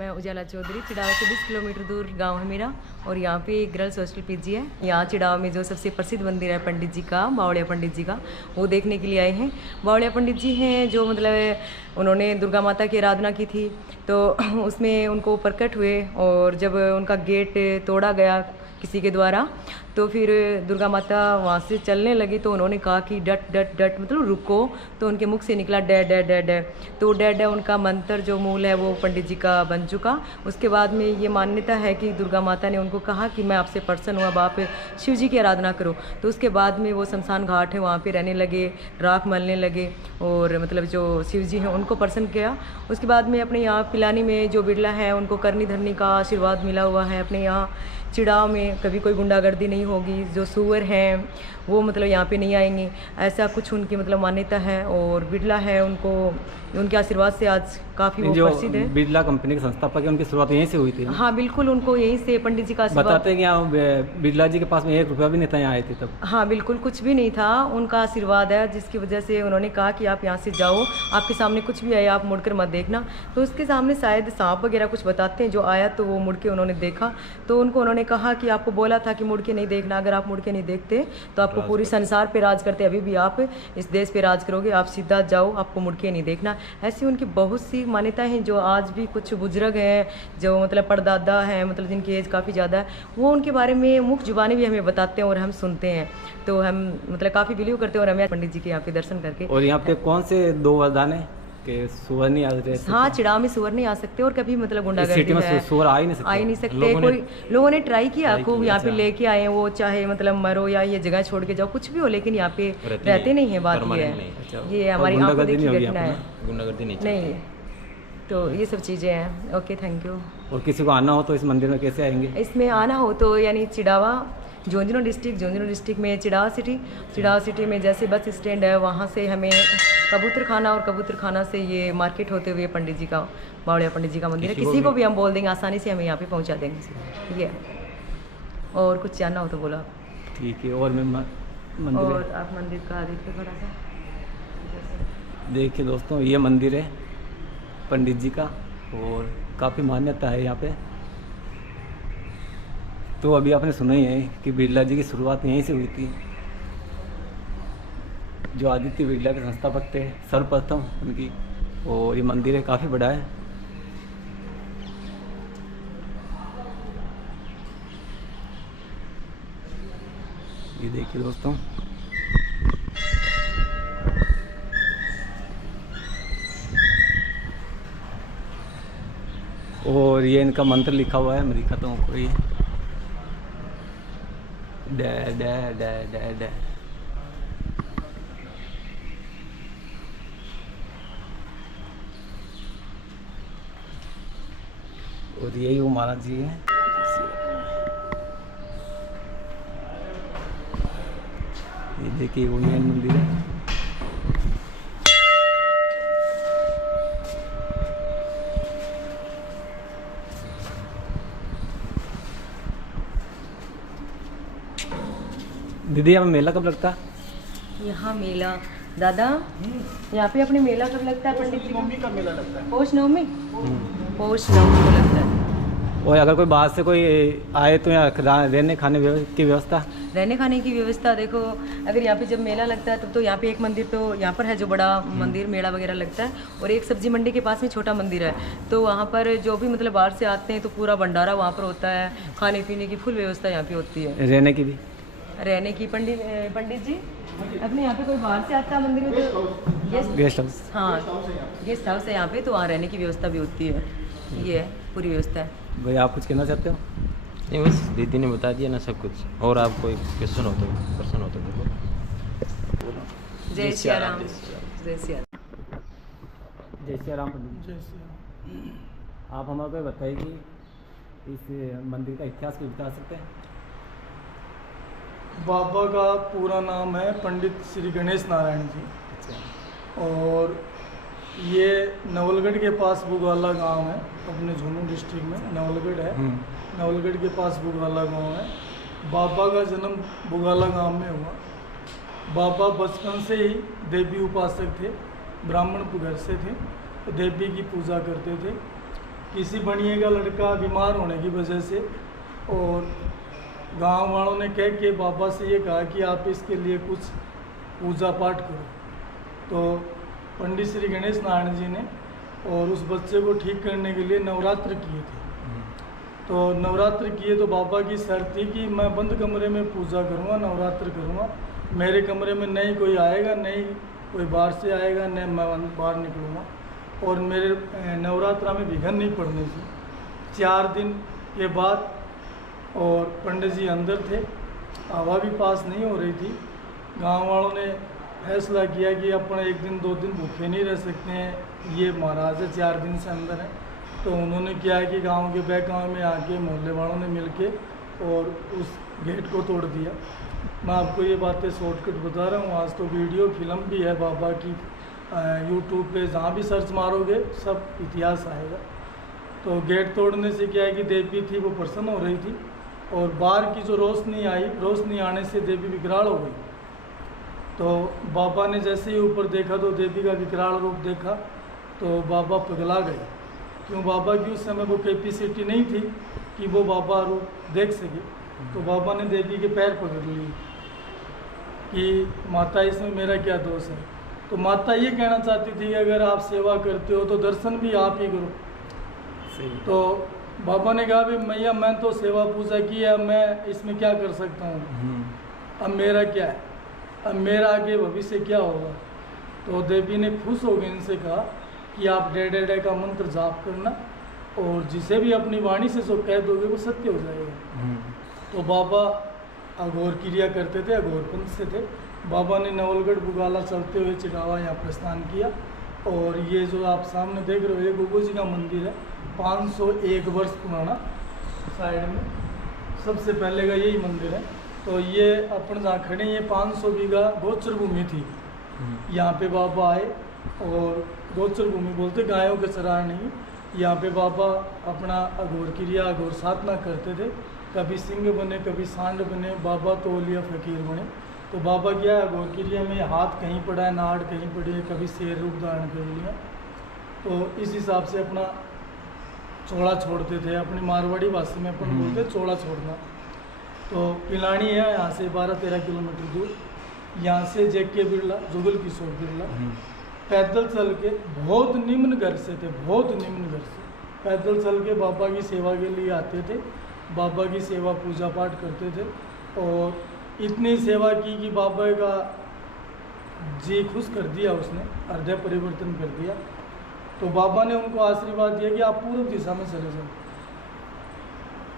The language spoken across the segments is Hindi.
मैं उजाला चौधरी, चिड़ाव से 20 किलोमीटर दूर गांव है मेरा और यहाँ पे एक गर्ल्स हॉस्टल पीजी है। यहाँ चिड़ाव में जो सबसे प्रसिद्ध मंदिर है पंडित जी का, बावड़िया पंडित जी का, वो देखने के लिए आए हैं। बावड़िया पंडित जी हैं जो मतलब उन्होंने दुर्गा माता की आराधना की थी, तो उसमें उनको प्रकट हुए और जब उनका गेट तोड़ा गया किसी के द्वारा, तो फिर दुर्गा माता वहाँ से चलने लगी, तो उन्होंने कहा कि डट डट डट मतलब रुको, तो उनके मुख से निकला डे डे डे डे, तो डे डे उनका मंत्र जो मूल है वो पंडित जी का बन चुका। उसके बाद में ये मान्यता है कि दुर्गा माता ने उनको कहा कि मैं आपसे प्रसन्न हुआ, अब आप शिव जी की आराधना करो। तो उसके बाद में वो शमशान घाट है वहाँ पर रहने लगे, राख मलने लगे और मतलब जो शिव जी हैं उनको प्रसन्न किया। उसके बाद में अपने यहाँ पिलानी में जो बिरला है उनको करनी धरनी का आशीर्वाद मिला हुआ है। अपने यहाँ चिड़ाव में कभी कोई गुंडागर्दी नहीं होगी, जो सुअर हैं वो मतलब यहाँ पे नहीं आएंगे, ऐसा कुछ उनकी मतलब मान्यता है। और बिरला है, उनको उनके आशीर्वाद से आज काफ़ी वो प्रसिद्ध है। बिरला कंपनी के संस्थापक है, उनकी शुरुआत यहीं से हुई थी। हाँ बिल्कुल, उनको यहीं से पंडित जी का आशीर्वाद। बताते हैं कि यहाँ बिरला जी के पास में 1 रुपया भी नहीं था, यहाँ आए थे तब। हाँ बिल्कुल, कुछ भी नहीं था, उनका आशीर्वाद है जिसकी वजह से उन्होंने कहा कि आप यहाँ से जाओ, आपके सामने कुछ भी आया आप मुड़कर मत देखना। तो उसके सामने शायद सांप वगैरह कुछ बताते हैं, जो आया तो वो मुड़ के उन्होंने देखा, तो उन्होंने कहा कि आपको बोला था कि मुड़ के नहीं देखना, अगर आप मुड़ के नहीं देखते तो आपको पूरी संसार पे राज करते, अभी भी आप इस देश पे राज करोगे, आप सीधा जाओ, आपको मुड़ के नहीं देखना। ऐसी उनकी बहुत सी मान्यताएं हैं जो आज भी कुछ बुजुर्ग हैं जो मतलब परदादा हैं, मतलब जिनकी एज काफ़ी ज़्यादा है, वो उनके बारे में मुख्य जुबानी भी हमें बताते हैं और हम सुनते हैं, तो हम मतलब काफ़ी बिलीव करते हैं और हमें पंडित जी के यहाँ पे दर्शन करके। और यहाँ पे कौन से 2 वरदान है कि सुअर नहीं आ सकते? हाँ, चिड़ाव में सुअर नहीं आ सकते और कभी मतलब गुंडागर्दी है, सुअर आ ही नहीं सकते। कोई लोगों ने ट्राई किया, को यहाँ पे लेके आए हैं, वो चाहे मतलब मरो या ये जगह छोड़ के जाओ कुछ भी हो, लेकिन यहाँ पे रहते नहीं है। बात ये है, ये हमारी आंखों देखी घटना है, गुंडागर्दी नहीं है। तो ये सब चीज़ें हैं। Okay, thank you. और किसी को आना हो तो इस मंदिर में कैसे आएंगे? इसमें आना हो तो यानी चिड़ावा झुंझुनू डिस्ट्रिक्ट में चिड़ावा सिटी में जैसे बस स्टैंड है, वहाँ से हमें कबूतर खाना और कबूतर खाना से ये मार्केट होते हुए पंडित जी का, बावड़िया पंडित जी का मंदिर है। किसी को भी हम बोल देंगे, आसानी से हमें यहाँ पे पहुँचा देंगे। ये और कुछ जानना हो तो बोलो आप। ठीक है। और मैं मंदिर और आप मंदिर का देखिए थोड़ा सा। देखिए दोस्तों, ये मंदिर है पंडित जी का और काफ़ी मान्यता है यहाँ पे। तो अभी आपने सुना ही है कि बिरला जी की शुरुआत यहीं से हुई थी, जो आदित्य बिरला के संस्थापक थे सर्वप्रथम उनकी। और ये मंदिर है, काफ़ी बड़ा है। ये देखिए दोस्तों, और ये इनका मंत्र लिखा हुआ है, मैं दिखाता हूँ आपको। ये day day day day day. और यही वो महाराज जी हैं। ये देखिए वो मेन मंदिर है। दीदी, यहाँ मेला कब लगता है? यहाँ मेला दादा, यहाँ पे अपने मेला कब लगता है? पंडित जी नवमी का मेला लगता है। पौष नवमी को लगता है। और अगर कोई बाहर से कोई आए तो यहाँ रहने खाने की व्यवस्था? रहने खाने की व्यवस्था देखो, अगर यहाँ पे जब मेला लगता है तब तो यहाँ पे एक मंदिर तो यहाँ पर है जो बड़ा मंदिर मेला वगैरह लगता है, और एक सब्जी मंडी के पास में छोटा मंदिर है, तो वहाँ पर जो भी मतलब बाहर से आते हैं तो पूरा भंडारा वहाँ पर होता है, खाने पीने की फुल व्यवस्था यहाँ पे होती है। रहने की भी? रहने की पंडित जी अपने यहाँ पे कोई बाहर से आता है मंदिर में तो गेस्ट हाउस। हाँ, गेस्ट हाउस है यहाँ पे, तो वहाँ रहने की व्यवस्था भी होती है। ये है पूरी व्यवस्था है। भाई आप कुछ कहना चाहते हो? नहीं, बस दीदी ने बता दिया ना सब कुछ। और आप कोई क्वेश्चन हो तो प्रश्न हो तो देखो। जय श्री राम। जय श्री राम। जय श्री राम। आप हमारे को बताइए कि इस मंदिर का इतिहास कुछ बता सकते हैं? बाबा का पूरा नाम है पंडित श्री गणेश नारायण जी। अच्छा। और ये नवलगढ़ के पास बुगवाला गांव है, अपने झुंझुनू डिस्ट्रिक्ट में नवलगढ़ है। नवलगढ़ के पास बुगवाला गांव है। बाबा का जन्म बुगवाला गांव में हुआ। बाबा बचपन से ही देवी उपासक थे, ब्राह्मण घर से थे, तो देवी की पूजा करते थे। किसी बनिए का लड़का बीमार होने की वजह से, और गांव वालों ने कह के बाबा से ये कहा कि आप इसके लिए कुछ पूजा पाठ करो। तो पंडित श्री गणेश नारायण जी ने और उस बच्चे को ठीक करने के लिए नवरात्र किए थे। तो नवरात्र किए तो बाबा की शर्त थी कि मैं बंद कमरे में पूजा करूँगा, नवरात्र करूँगा, मेरे कमरे में नहीं कोई आएगा, नहीं कोई बाहर से आएगा, नहीं मैं बाहर निकलूँगा, और मेरे नवरात्रा में विघ्न नहीं पड़ने से। 4 दिन के बाद और पंडित जी अंदर थे, हवा भी पास नहीं हो रही थी। गांव वालों ने फैसला किया कि अपन 1 दिन 2 दिन भूखे नहीं रह सकते हैं, ये महाराज है 4 दिन से अंदर है। तो उन्होंने क्या है कि गांव के बैक गाँव में आके मोहल्ले वालों ने मिलके और उस गेट को तोड़ दिया। मैं आपको ये बातें शॉर्टकट बता रहा हूँ। आज तो वीडियो फिल्म भी है बाबा की, यूट्यूब पे जहाँ भी सर्च मारोगे सब इतिहास आएगा। तो गेट तोड़ने से क्या है कि देवी थी वो प्रसन्न हो रही थी, और बाहर की जो रोशनी आई, रोशनी आने से देवी विकराल हो गई। तो बाबा ने जैसे ही ऊपर देखा तो देवी का विकराल रूप देखा तो बाबा पगला गए। क्यों? बाबा की उस समय वो कैपेसिटी नहीं थी कि वो बाबा रूप देख सके। तो बाबा ने देवी के पैर पकड़ लिए कि माता इसमें मेरा क्या दोष है। तो माता ये कहना चाहती थी कि अगर आप सेवा करते हो तो दर्शन भी आप ही करो। सही। तो बाबा ने कहा भी मैया मैं तो सेवा पूजा की है, मैं इसमें क्या कर सकता हूँ, अब मेरा क्या है, अब मेरा आगे भविष्य क्या होगा। तो देवी ने खुश हो गई, इनसे कहा कि आप डे का मंत्र जाप करना, और जिसे भी अपनी वाणी से जो कह दोगे वो सत्य हो जाएगा। तो बाबा अघोर क्रिया करते थे, अघोर पंथ से थे। बाबा ने नवलगढ़ बुगाला चलते हुए चिड़ावा यहाँ प्रस्थान किया। और ये जो आप सामने देख रहे हो ये गोगो जी का मंदिर है, 501 वर्ष पुराना। साइड में सबसे पहले का यही मंदिर है। तो ये अपन जहाँ खड़े हैं, ये 500 बीघा गोचर भूमि थी। यहाँ पे बाबा आए, और गोचर भूमि बोलते गायों के चरार नहीं। यहाँ पे बाबा अपना अघोर क्रिया, अघोर साधना करते थे। कभी सिंह बने, कभी सांड बने, बाबा तो औलिया फकीर बने। तो बाबा क्या है, अघोर क्रिया में हाथ कहीं पड़ा है, नाड़ कहीं पड़ी है, कभी शेर रूप धारण कर लिया। तो इस हिसाब से अपना चौड़ा छोड़ते थे। अपनी मारवाड़ी भाषा में अपन बोलते चौड़ा छोड़ना। तो पिलानी है यहाँ से 12-13 किलोमीटर दूर। यहाँ से जेके बिरला, जुगल किशोर बिरला पैदल चल के, बहुत निम्न घर से थे, बहुत निम्न घर से पैदल चल के बाबा की सेवा के लिए आते थे। बाबा की सेवा पूजा पाठ करते थे, और इतनी सेवा की कि बाबा का जी खुश कर दिया, उसने हृदय परिवर्तन कर दिया। तो बाबा ने उनको आशीर्वाद दिया कि आप पूर्व दिशा में चले जाओ,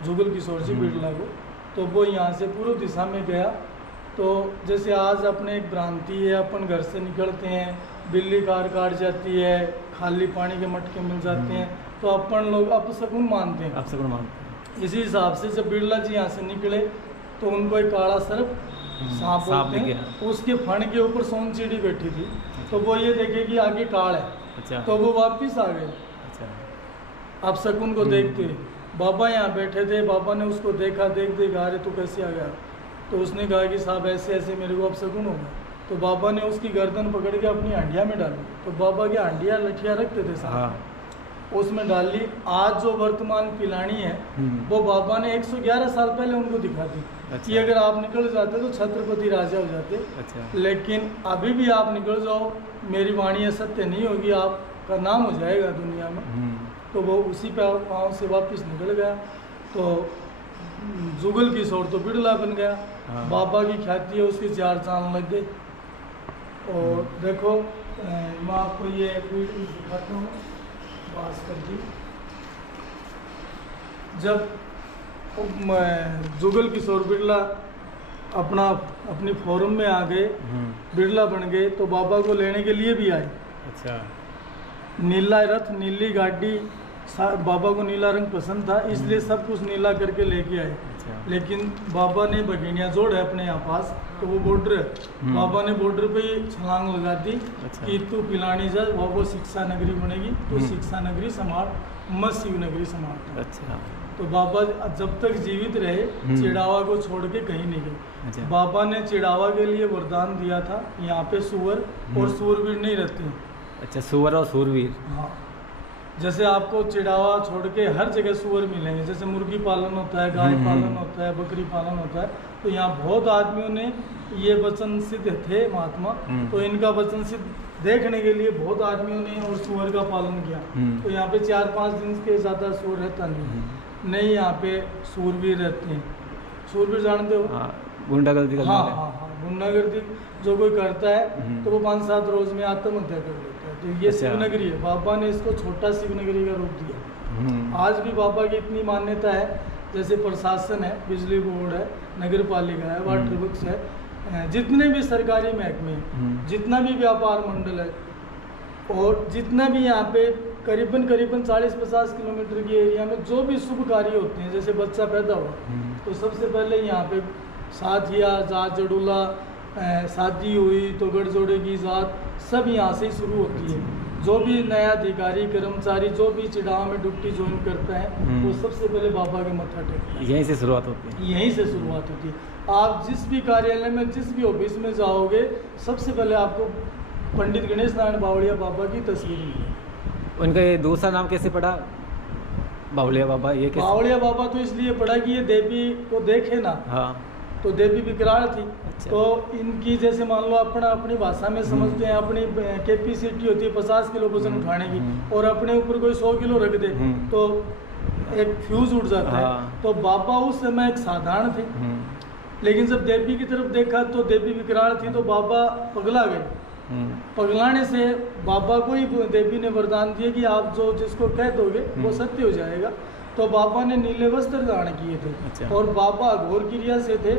जुगल किशोर जी बिरला को। तो वो यहाँ से पूर्व दिशा में गया। तो जैसे आज अपने एक भ्रांति है, अपन घर से निकलते हैं, बिल्ली कार काट जाती है, खाली पानी के मटके मिल जाते हैं, तो अपन लोग अपशकुन मानते हैं। अपशकुन मानते हैं। इसी हिसाब से जब बिरला जी यहाँ से निकले तो उनको एक काला सर्प, सांप बोलते हैं, उसके फण के ऊपर सोन चिड़ी बैठी थी। तो वो ये देखे कि आगे काल है। अच्छा। तो वो वापिस आ गए। अच्छा। अपशकुन को देखते हुए बाबा यहाँ बैठे थे। बाबा ने उसको देखा, देख अरे तू कैसे आ गया। तो उसने कहा कि साहब ऐसे ऐसे मेरे को अपशकुन हो गया। तो बाबा ने उसकी गर्दन पकड़ के अपनी हंडिया में डाली। तो बाबा की हंडिया लठिया रखते थे साथ, उसमें डाली। आज जो वर्तमान पिलानी है वो बाबा ने 111 साल पहले उनको दिखा दी। अच्छा। कि अगर आप निकल जाते तो छत्रपति राजा हो जाते। अच्छा। लेकिन अभी भी आप निकल जाओ, मेरी वाणी सत्य नहीं होगी, आपका नाम हो जाएगा दुनिया में। तो वो उसी पाँव से वापस निकल गया। तो जुगल किशोर तो बिरला बन गया। बाबा की ख्याति है, उसके 4 चांद लग गए। और देखो मैं आपको ये वीडियो दिखाता हूँ। भास्कर जी जब जुगल किशोर बिरला अपनी फॉर्म में आ गए, बिरला बन गए, तो बाबा को लेने के लिए भी आए। अच्छा। नीला रथ, नीली गाड़ी, बाबा को नीला रंग पसंद था, इसलिए सब कुछ नीला करके लेके आए। अच्छा। लेकिन बाबा ने भगिनिया जोड़ है अपने यहाँ पास, तो वो बॉर्डर है, बाबा ने बॉर्डर पे ही छलांग लगा दी। अच्छा। कि तू पिलानी जा, वो शिक्षा नगरी बनेगी, तू शिक्षा नगरी संभाल, मैं शिव नगरी संभालता। अच्छा। तो बाबा जब तक जीवित रहे चिड़ावा को छोड़ के कहीं नहीं गए। अच्छा। बाबा ने चिड़ावा के लिए वरदान दिया था, यहाँ पे सुअर और सूरवीर नहीं रहते। अच्छा, सुअर और सूरवीर। हाँ। जैसे आपको चिड़ावा छोड़ के हर जगह सूअर मिलेंगे, जैसे मुर्गी पालन होता है, गाय पालन होता है, बकरी पालन होता है। तो यहाँ बहुत आदमियों ने ये वचन सिद्ध थे महात्मा, तो इनका वचन सिद्ध देखने के लिए बहुत आदमियों ने और सूअर का पालन किया। तो यहाँ पे 4-5 दिन के ज़्यादा सूअर रहता नहीं, यहाँ पे सूरवीर रहते हैं। सूरवीर जानते हो? गुंडागर्दी का हाँ, गुंडागर्दी जो कोई करता है तो वो 5-7 रोज में आत्महत्या कर लेता है। तो ये शिवनगरी है, बाबा ने इसको छोटा शिवनगरी का रूप दिया। आज भी बाबा की इतनी मान्यता है, जैसे प्रशासन है, बिजली बोर्ड है, नगर पालिका है, वाटर वर्क्स है, जितने भी सरकारी महकमे, जितना भी व्यापार मंडल है, और जितना भी यहाँ पे करीबन 40-50 किलोमीटर के एरिया में जो भी शुभ कार्य होते हैं, जैसे बच्चा पैदा हुआ तो सबसे पहले यहाँ पे साथिया, जात जड़ूला, शादी हुई तो गठजोड़े की जात, सब यहाँ से ही शुरू होती है। जो भी नया अधिकारी कर्मचारी जो भी चिड़ाव में ड्यूटी ज्वाइन करता है वो सबसे पहले बाबा के मत्था टेकता है। यहीं से शुरुआत होती है, यहीं से शुरुआत होती है। आप जिस भी कार्यालय में, जिस भी ऑफिस में जाओगे, सबसे पहले आपको पंडित गणेश नारायण बावड़िया बाबा की तस्वीर मिलेगी। उनका ये दूसरा नाम कैसे पड़ा, बावड़िया बाबा? ये कैसे? बावड़िया बाबा तो इसलिए पड़ा कि ये देवी को देखे ना, हाँ, तो देवी विकराल थी। अच्छा। तो इनकी जैसे मान लो अपनी भाषा में समझते हैं, अपनी कैपेसिटी होती है 50 किलो वजन उठाने की, और अपने ऊपर कोई 100 किलो रख दे तो एक फ्यूज उठ जाता है। तो बाबा उस समय एक साधारण थे, लेकिन जब देवी की तरफ देखा तो देवी विकराल थी, तो बाबा पगला गए। पगलाने से बाबा को ही देवी ने वरदान दिया कि आप जो जिसको कह दोगे वो सत्य हो जाएगा। तो बाबा ने नीले वस्त्र धारण किए थे। अच्छा। और बाबा घोर क्रिया से थे,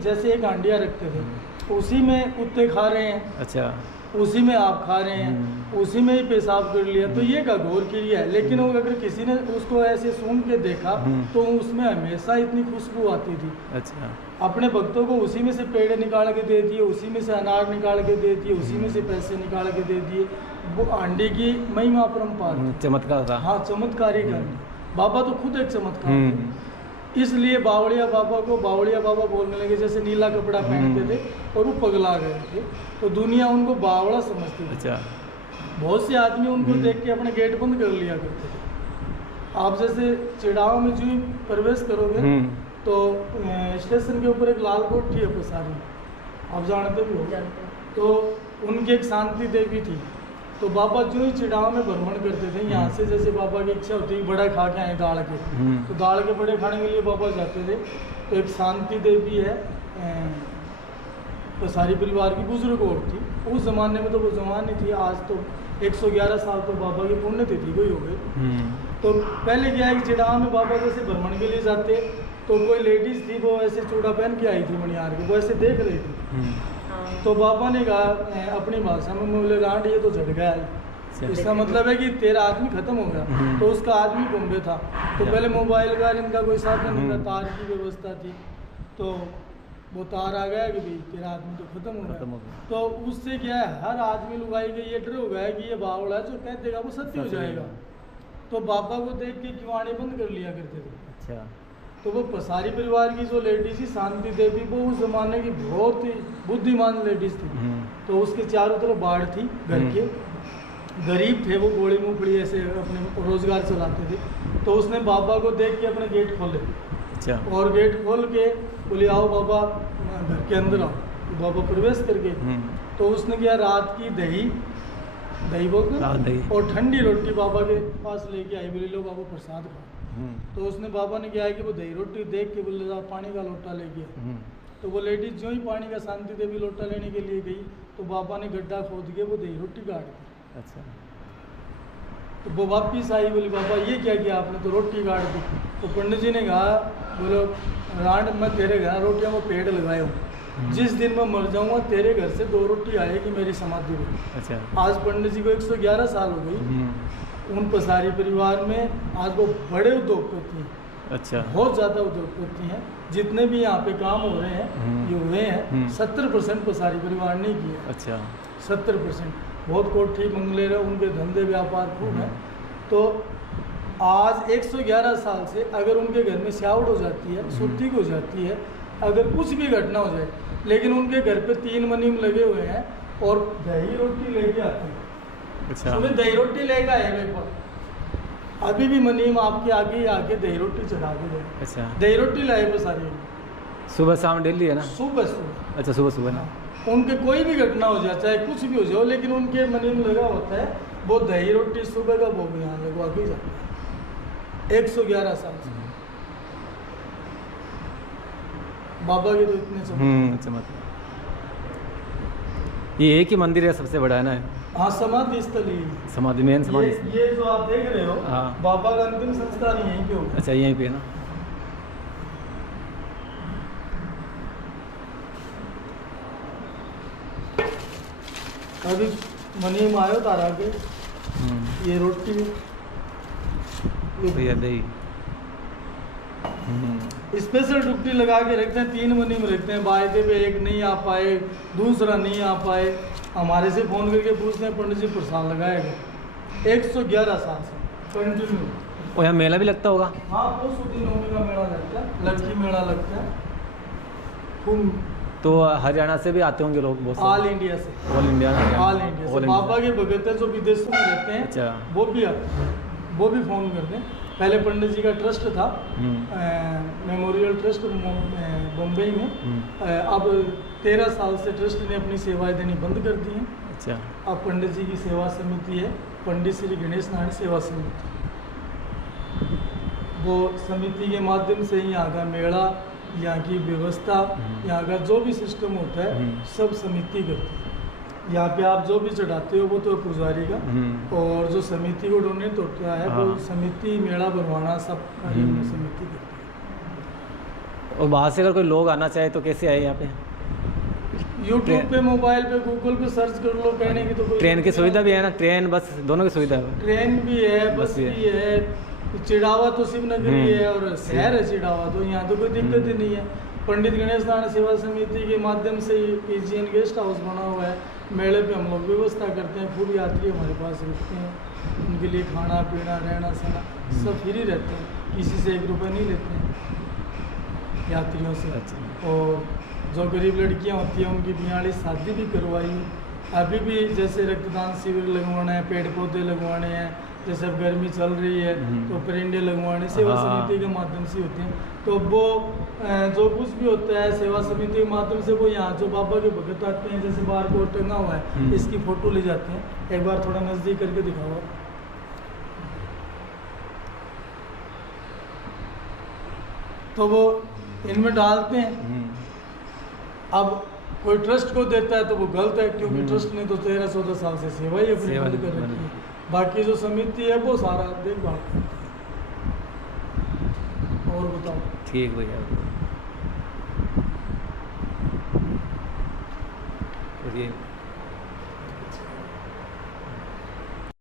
जैसे एक हांडिया रखते थे, उसी में कुत्ते खा रहे हैं, अच्छा, उसी में आप खा रहे हैं, उसी में ही पेशाब कर लिया, तो ये का घोर क्रिया है। लेकिन वो अगर किसी ने उसको ऐसे सूंघ के देखा तो उसमें हमेशा इतनी खुशबू आती थी। अच्छा। अपने भक्तों को उसी में से पेड़ निकाल के दे दिए, उसी में से अनार निकाल के दे दिए, उसी में से पैसे निकाल के दे दिए। वो हांडी की महिमा अपरंपार, चमत्कार था। हाँ, चमत्कारी का बाबा तो खुद एक चमत्कार थे। इसलिए बावड़िया बाबा को बावड़िया बाबा बोलने लगे, जैसे नीला कपड़ा पहनते थे और वो पगला गए थे, तो दुनिया उनको बावड़ा समझती थी। अच्छा। बहुत से आदमी उनको देख के अपने गेट बंद कर लिया करते थे। आप जैसे चिड़ाव में जो ही प्रवेश करोगे तो स्टेशन के ऊपर एक लाल कोठी है पसारी, आप जानते भी हो, तो उनकी एक शांति देवी थी। तो बाबा जो ही चिड़ाव में भ्रमण करते थे, यहाँ से जैसे बाबा की इच्छा होती है बड़ा खा के आए दाल के, तो दाल के बड़े खाने के लिए बाबा जाते थे। तो एक शांति देवी है, पसारी परिवार की बुजुर्ग और थी। उस ज़माने में तो वो जवान ही थी, आज तो 111 साल तो बाबा की पुण्यतिथि को ही हो गई। तो पहले क्या है कि चिड़ाव में बाबा जैसे भ्रमण के लिए जाते, तो कोई लेडीज़ थी, वो ऐसे चूड़ा पहन के आई थी मणियार के, वो ऐसे देख रही थी। तो बाबा ने कहा अपनी भाषा में, बोले रांड ये तो झड़ गया है, इसका मतलब है कि तेरा आदमी खत्म हो गया। तो उसका आदमी बॉम्बे था, तो पहले मोबाइल का इनका कोई साधन नहीं था, तार की व्यवस्था थी, तो वो तार आ गया कि भाई तेरा आदमी तो खत्म हो गया। तो उससे क्या है, हर आदमी लुगाई के ये डर हो गया कि ये बावड़ा जो कह देगा वो सत्य हो जाएगा। तो बाबा को देख के किवाड़े बंद कर लिया करते थे। अच्छा। तो वो पसारी परिवार की जो लेडीज थी शांति देवी, वो उस जमाने की बहुत ही बुद्धिमान लेडीज थी। तो उसके चारों तरफ बाढ़ थी, घर के गरीब थे, वो गोली मूंगफली ऐसे अपने रोजगार चलाते थे। तो उसने बाबा को देख के अपने गेट खोले। अच्छा। और गेट खोल के बोले आओ बाबा घर के अंदर आओ। तो बाबा प्रवेश करके तो उसने क्या, रात की दही बोलते और ठंडी रोटी बाबा के पास लेके आई, बोले लो बाबा प्रसाद खाओ। तो उसने बाबा ने क्या है कि वो दही रोटी देख के बोले पानी का लोटा ले गया। तो वो लेडीज जो ही पानी का शांति देवी लोटा लेने के लिए गई, तो बाबा ने गड्ढा खोद के वो दही रोटी काट दी। अच्छा। तो वो वापिस आई, बोली बाबा ये क्या किया आपने, तो रोटी काट दी। तो पंडित जी ने कहा, बोलो रांड मैं तेरे घर रोटियों को पेड़ लगाया हूँ, जिस दिन मैं मर जाऊँगा तेरे घर से 2 रोटी आएगी मेरी समाधि में। अच्छा। आज पंडित जी को 111 साल हो गई। उन पसारी परिवार में आज वो बड़े उद्योगपति हैं। अच्छा। बहुत ज़्यादा उद्योगपति हैं। जितने भी यहाँ पे काम हो रहे हैं ये हुए हैं, 70% पसारी परिवार ने किए। अच्छा। 70%। बहुत कोठी बंगले रहे, उनके धंधे व्यापार खूब हैं। तो आज 111 साल से अगर उनके घर में स्यावड़ हो जाती है, सुर्ती हो जाती है, अगर कुछ भी घटना हो जाए, लेकिन उनके घर पे 3 मनीम लगे हुए हैं और दही रोटी लेके आते हैं। अच्छा। सुबह दही रोटी लेकर आए एक बार, अभी भी मनीम आपके आगे ही आके दही रोटी चढ़ा के गए। अच्छा, दही रोटी लाए वो सारी सुबह शाम डेली है ना? सुबह सुबह। अच्छा, सुबह सुबह ना? उनके कोई भी घटना हो जाए, चाहे कुछ भी हो जाए, लेकिन उनके मनीम लगा होता है वो दही रोटी सुबह का भोग यहाँ लगवा के जाता है 111 साल से। बाबा के तो इतने चमत्कार। ये एक ही मंदिर है सबसे बड़ा है ना? हाँ, समाधि स्थल ही। समाधि, मेन समाधि स्थल। ये जो आप देख रहे हो, हाँ। बाबा का अंतिम संस्कार यहीं पे होगा। अच्छा, यहीं पे ना? अभी मनीम आयो तारा के ये रोटी भैया दही स्पेशल डुबकी लगा के रखते हैं। 3 मनीम रखते हैं वायदे पे, एक नहीं आ पाए, दूसरा नहीं आ पाए, हमारे से फ़ोन करके पूछते हैं पंडित जी प्रसाद लगाएगा 111 साल से कंटिन्यू। और यहाँ मेला भी लगता होगा? हाँ, पुष्प नवमी का मेला लगता है, लड़की मेला लगता है खूब। तो हरियाणा से भी आते होंगे लोग बहुत सारे? ऑल इंडिया से। All India? ऑल इंडिया से बाबा के भगत है जो विदेशों में रहते हैं। अच्छा। वो भी आते हैं, वो भी फ़ोन करते हैं। पहले पंडित जी का ट्रस्ट था, मेमोरियल ट्रस्ट बम्बई में। अब 13 साल से ट्रस्ट ने अपनी सेवाएं देनी बंद कर दी हैं। अच्छा। अब पंडित जी की सेवा समिति है, पंडित श्री गणेश नारायण सेवा समिति। वो समिति के माध्यम से ही यहाँ का मेला, यहाँ की व्यवस्था, यहाँ का जो भी सिस्टम होता है सब समिति करती है। यहाँ पे आप जो भी चढ़ाते हो वो तो पुजारी का, और जो समिति को डोनेट होता है वो समिति, मेला बनवाना सब कार्य में समिति करती है। और बाहर से अगर कोई लोग आना चाहे तो कैसे आए यहाँ पे? यूट्यूब पे, मोबाइल पे, गूगल पे सर्च कर लो। कहने की तो कोई ट्रेन की सुविधा भी है ना? ट्रेन बस दोनों की सुविधा है? ट्रेन भी है, बस भी है। चिड़ावा तो शिवनगरी है और शहर है चिड़ावा, तो यहाँ तो कोई दिक्कत ही नहीं है। पंडित गणेश नारायण सेवा समिति के माध्यम से पीजीएन गेस्ट हाउस बना हुआ है। मेले पे हम लोग व्यवस्था करते हैं, पूरी यात्री हमारे पास रुकते हैं, उनके लिए खाना पीना रहना सहना सब फ्री रहते हैं, किसी से 1 रुपये नहीं लेते हैं यात्रियों से। अच्छा। और जो गरीब लड़कियां होती हैं उनकी 42 शादी भी करवाई है। अभी भी जैसे रक्तदान शिविर लगवाना है, पेड़ पौधे लगवाने हैं, जैसे अब गर्मी चल रही है तो परिंदे लगवाने सेवा समिति के माध्यम से होते हैं। तो वो जो कुछ भी होता है सेवा समिति के माध्यम से वो यहाँ जो बाबा के भगत आते हैं, जैसे बाहर को टंगा हुआ है, इसकी फ़ोटो ले जाते हैं। एक बार थोड़ा नज़दीक करके दिखाओ। तो वो इनमें डालते हैं। अब कोई ट्रस्ट को देता है तो वो गलत है, क्योंकि ट्रस्ट ने तो 13-14 साल से सेवा ही अपनी बंद कर रखी है। बाकी जो समिति है वो सारा देखभाल करती है। और बताओ? ठीक भैया। और ये